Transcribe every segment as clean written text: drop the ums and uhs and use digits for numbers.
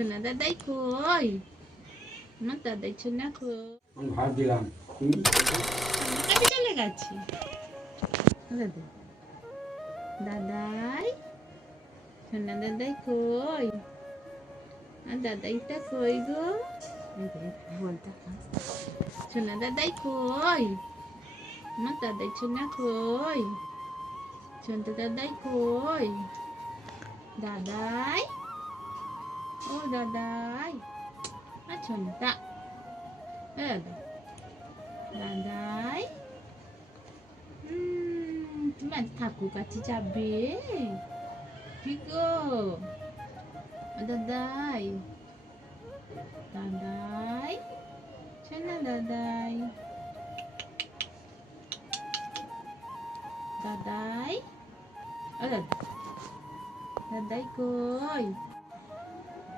সোনা দাদাই কই? আমার দাদাই সোনা কই? ভাত দিলাম কাছে চলে গেছি। দাদাই সোনা দাদাই কই? আর দাদাইটা কই গো? বলতে সোনা দাদাই কই? আমার দাদাই সোনা কই? সোনা দাদাই কই? দাদাই ও দাদাই সোনাটা দাদাই তুমি আজ ঠাকুর কাছে যাবে কি গো? দাদাই দাদাই সোনা দাদাই দাদাই ও দাদাই কই?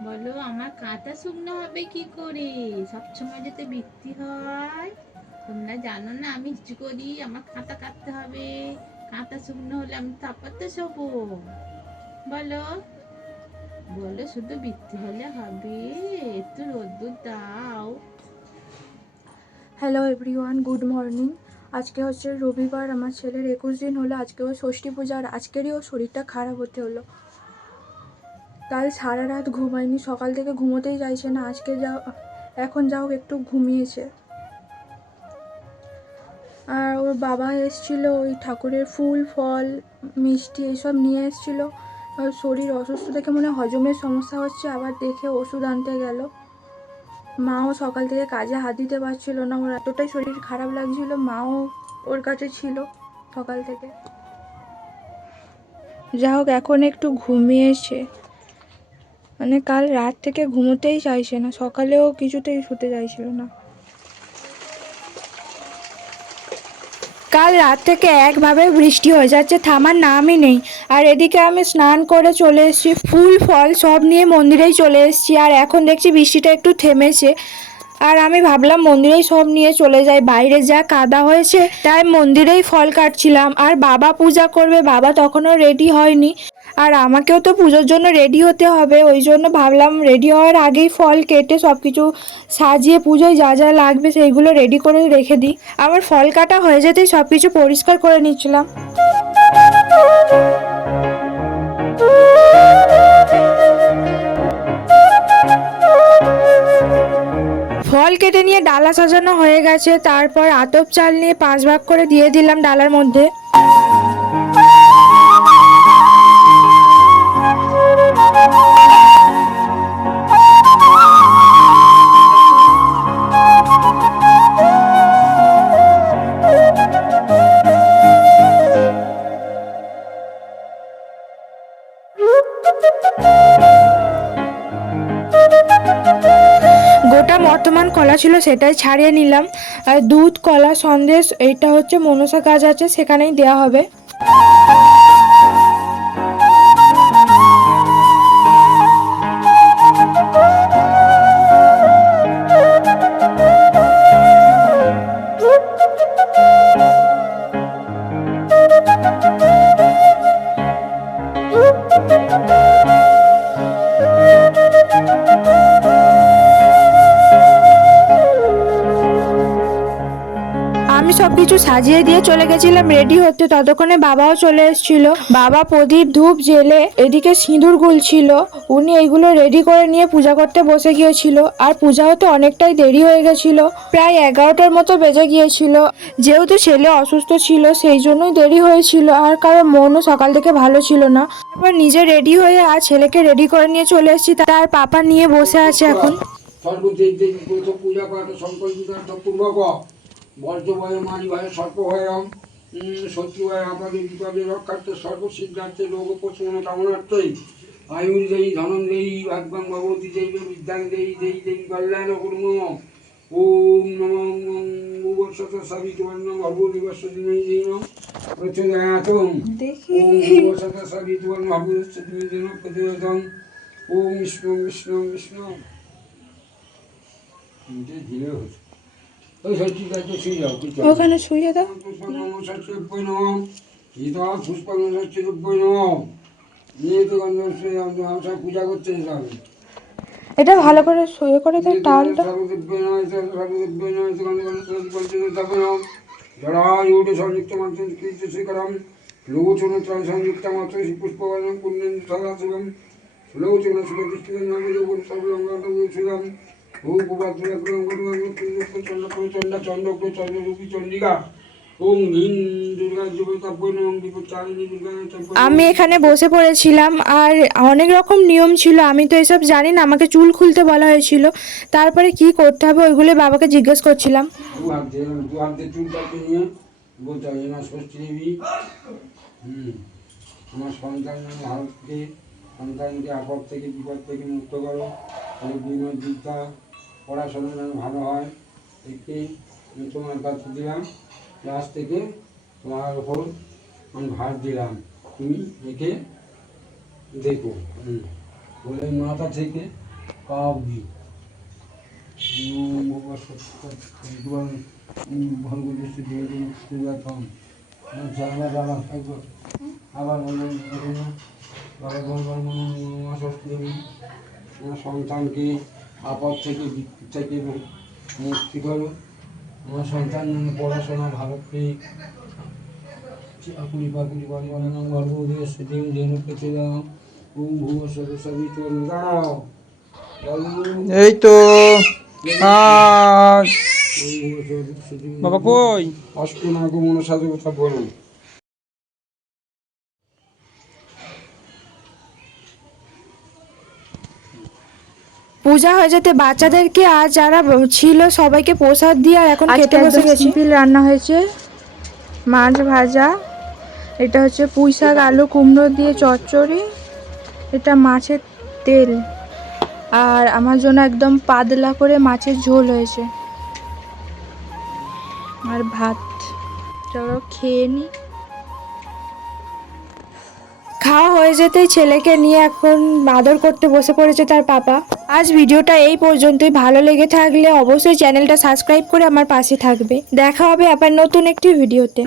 বলো আমার কাঁটা শুকনো হবে কি করে? সবসময় যাতে বৃষ্টি হয়, তোমরা জানো না আমি কিছু করি, আমার কাঁটা কাটতে হবে। কাঁটা শুকনো হলে আমি তারপরতে শোবো। বলো বলো শুধু বৃষ্টি হলে হবে? একটু রোদ্দুর দাও। Hello everyone, good morning. আজকে হচ্ছে রবিবার, আমার ছেলের 21 দিন হলো। আজকে ও ষষ্ঠী পূজা, আর আজকেরই ওর শরীরটা খারাপ হতে হলো। কাল সারা রাত ঘুমায়নি, সকাল থেকে ঘুমোতেই চাইছে না। আজকে এখন যাও একটু ঘুমিয়েছে। আর ওর বাবা এসেছিলো, ওই ঠাকুরের ফুল ফল মিষ্টি এইসব নিয়ে এসেছিলো। ওর শরীর অসুস্থ দেখে মনে হজমের সমস্যা হচ্ছে, আবার দেখে ওষুধ আনতে গেল। মাও সকাল থেকে কাজে হাত দিতে পারছিল না, ওর এতটাই শরীর খারাপ লাগছিল। মাও ওর কাছে ছিল সকাল থেকে। যা হোক এখন একটু ঘুমিয়েছে, মানে কাল রাত থেকে ঘুমোতেই চাইছে না, সকালেও কিছুতেই শুতে চাইছিল না। কাল রাত থেকে একভাবে বৃষ্টি হয়ে যাচ্ছে, থামার নামই নেই। আর এদিকে আমি স্নান করে চলে এসেছি, ফুল ফল সব নিয়ে মন্দিরেই চলে এসেছি। আর এখন দেখছি বৃষ্টিটা একটু থেমেছে, আর আমি ভাবলাম মন্দিরেই সব নিয়ে চলে যাই। বাইরে যা কাদা হয়েছে, তাই মন্দিরেই ফল কাটছিলাম। আর বাবা পূজা করবে, বাবা তখনও রেডি হয়নি, আর আমাকেও তো পুজোর জন্য রেডি হতে হবে। ওই জন্য ভাবলাম রেডি হওয়ার আগেই ফল কেটে সব কিছু সাজিয়ে পুজোয় যা যা লাগবে সেইগুলো রেডি করে রেখে দিই। আমার ফল কাটা হয়ে যেতেই সব কিছু পরিষ্কার করে নিচ্ছিলাম। ফল কেটে নিয়ে ডালা সাজানো হয়ে গেছে, তারপর আতপ চাল নিয়ে 5 ভাগ করে দিয়ে দিলাম ডালার মধ্যে। গোটা বর্তমান কলা ছিল, সেটাই ছাড়িয়ে নিলাম। আর দুধ, কলা, সন্দেশ, এইটা হচ্ছে মনসা গাছ আছে, সেখানেই দেওয়া হবে। আমি সবকিছু সাজিয়ে দিয়ে চলে গেছিলাম রেডি হতে, ততক্ষণে বাবাও চলে এসেছিল। বাবা প্রদীপ ধূপ জেলে এদিকে সিঁদুর গুলছিল। উনি এইগুলো রেডি করে নিয়ে পূজা করতে বসে গিয়েছিল। আর পূজা হতে অনেকটাই দেরি হয়ে গেছিল, প্রায় 11টার মতো বেজে গিয়েছিল। যেহেতু ছেলে অসুস্থ ছিল সেই জন্যই দেরি হয়েছিল, আর কারণ মনও সকাল থেকে ভালো ছিল না। তারপর নিজে রেডি হয়ে আর ছেলেকে রেডি করে নিয়ে চলে এসেছি। তার পাপা নিয়ে বসে আছে এখন। পূজা পাঠ সম্পর্ক বজ্রভয় মারিভয় সর্পভয়ম শত্রু ভয় আপদে বিপদে রক্ষার্থে সর্বসিদ্ধার্থে লোক প্রচলন কামনার্থই আয়ুর্দেয়ী ধনঞ্জয়ী ভাগ্যং ভগবতী দেবী বিদ্যাং দেয়ী দেয়ী দেবী কল্যাণ কুর্ম। ওম নমঃ ভূবৎসত সাবিতুর্ণ ভগবতীবৎসদিনেন প্রচোদয়াতম। ওম ভূবৎসত সাবিতুর্ণ ভগবতীবৎসদিনেন প্রচোদয়াতম। ওম বিষ্ণু বিষ্ণু বিষ্ণু। ধীরে হচ্ছে ওখানে শুয়ে দাও। পূজা করতে যেতে হবে। এটা ভালো করে শুয়ে করে দেয় টালটা। জড়ায়ুটে সংযুক্ত মাত্র কীর্তি শিখরম লোচন ত্রাণ সংযুক্ত মাত্র পুষ্পবর্ণম পুণ্যেন সদাশিবম লোচন সুদৃষ্টিকরণ সর্বঙ্গম চন্ডা চন্দ্রক্র চন্দ্ররূপী চন্ডিকা ওম ঘিন দুর্গা জীবতাপনম বিপত্তারিণী দুর্গা। আমি এখানে বসে পড়েছিলাম আর অনেক রকম নিয়ম ছিল, আমি তো এসব জানি না, আমাকে চুল খুলতে বলা হয়েছিল, তারপরে কি করতে হবে ওইগুলো বাবাকে জিজ্ঞেস করছিলাম। দু হাত দিয়ে চুল কাটতে নিয়ে বলতে হবে না ষষ্ঠী দেবী আমার সন্তান ভারতকে সন্তানকে আপদ থেকে বিপদ থেকে মুক্ত করো, বিনয় বিদ্যা পড়াশোনা যেন ভালো হয়, একে আমি তোমার কাছে দিলাম, ক্লাস থেকে তোমার ওপর আমি ভার দিলাম, তুমি একে দেখো। বলে মাথা থেকে পা অব্দি আবার সন্তানকে আপদ থেকে বিপদ থেকে মুক্তি করো, আমার সন্তান পড়াশোনা ভালো করে চাকুরি বাকুরি বানানো গর্ভবতী সেদিন যেন পেতে দাও। ভুব সরস্বতী চল দাঁড়াও এই তো বাবা কই অষ্টনাগমনের সাথে কথা বলুন। পূজা হয়ে যেতে বাচ্চাদেরকে আর যারা ছিল সবাইকে প্রসাদ দিয়ে আর এখন খেতে বসে গেছি। সিম্পল রান্না হয়েছে, মাছ ভাজা, এটা হচ্ছে পুঁই শাক আলু কুমড়ো দিয়ে চচ্চড়ি, এটা মাছের তেল, আর আমার জন্য একদম পাতলা করে মাছের ঝোল হয়েছে, আর ভাত। চলো খেয়ে নি। খাওয়া হয়ে যেতেই ছেলেকে নিয়ে এখন আদর করতে বসে পড়েছে তার পাপা। আজ ভিডিওটা এই পর্যন্তই, ভালো লেগে থাকলে অবশ্যই চ্যানেলটা সাবস্ক্রাইব করে আমার পাশে থাকবে। দেখা হবে আবার নতুন একটি ভিডিওতে।